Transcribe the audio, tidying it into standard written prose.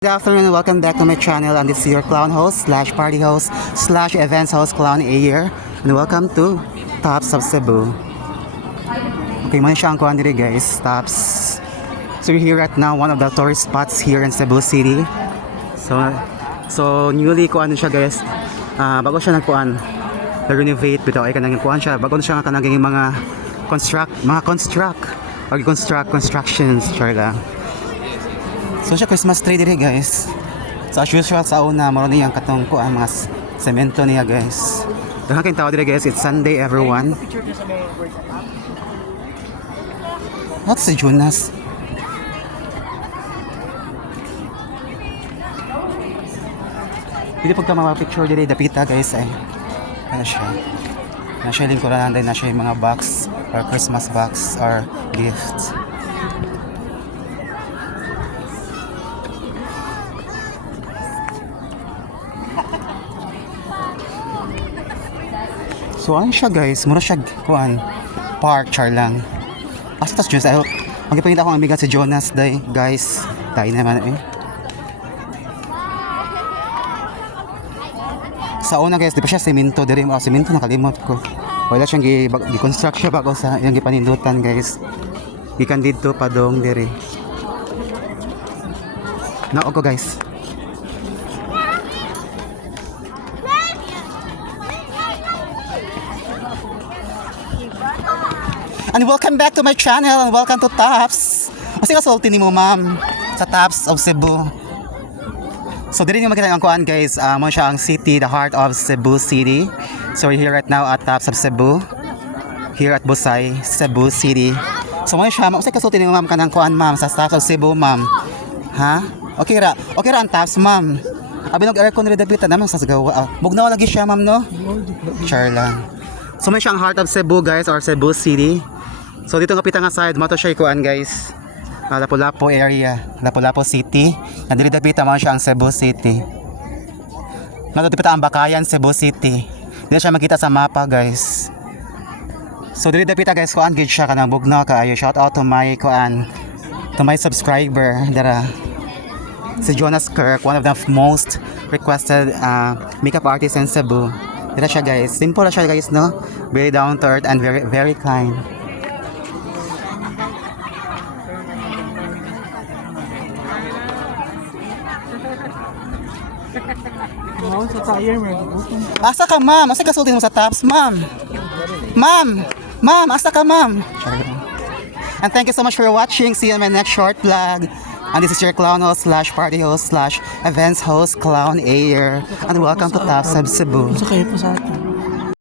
Good afternoon and welcome back to my channel, and this is your clown host slash party host slash events host Clown A here, and welcome to Tops of Cebu. Okay, muna siya ang kuhan dito guys, Tops. So we're here right now, one of the tourist spots here in Cebu City. So newly kuhan siya guys, bago siya nagkuhan, na-renovate bitaw ay kanang kuhan siya, bago siya kanang mga constructions, sure lang. So siya Christmas tree diri guys. So as usual sa una maro niyang katong kuan mga semento niya guys. Daghang kay tao diri guys, it's Sunday everyone. What's si Jonas? Dili pagka mga picture diri dapita guys ay. Ano siya? Nasa lingkuran na siya yung mga box or Christmas box or gifts. So ano siya guys, mura siya kuan park char lang. Asa tas Jonas, magpapakita ko ang amiga si Jonas day guys. Tayo naman eh. Sa una guys, di pa siya semento diri mo, semento nakalimot ko. Wala siyang gi-construct siya bago sa yung gipanindutan guys. Gikan dito padong diri. Nao ko guys. And welcome back to my channel and welcome to Tops. Kasi kasulti ni mo ma'am sa Tops of Cebu. So dito yung makita ang kuan guys, mo siya ang city, the heart of Cebu City. So we're here right now at Tops of Cebu. Here at Busay, Cebu City. So mo siya, kasi kasulti ni mo ma'am kanang kuan ma'am sa Tops of Cebu ma'am. Ha? Okay ra ang Tops ma'am. Abi nag-aircon rin dapita naman sa gawa. Bugnaw lagi siya ma'am no? Char lang. So may siya ang heart of Cebu guys or Cebu City. So dito nga pitang side mo to siya ikuan guys. Lapu-Lapu area, Lapu-Lapu City. Nandito dapita mo siya ang Cebu City. Nandito dapita ang Bakayan, Cebu City. Dito siya makita sa mapa guys. So dito dapita guys, kuan gid siya kanang bugnaw kaayo. Shout out to my kuan, to my subscriber dara. Si Jonas Kirk, one of the most requested makeup artists in Cebu. Dito siya guys. Simple na siya guys no. Very down to earth and very very kind. Asa ka ma'am? Asa ka sulti mo sa Tops ma'am? Ma'am, asa ka ma'am? And thank you so much for watching. See you in my next short vlog. And this is your clown host slash party host slash events host Clown A here. And welcome to Tops of Cebu. Sa kayo po sa atin.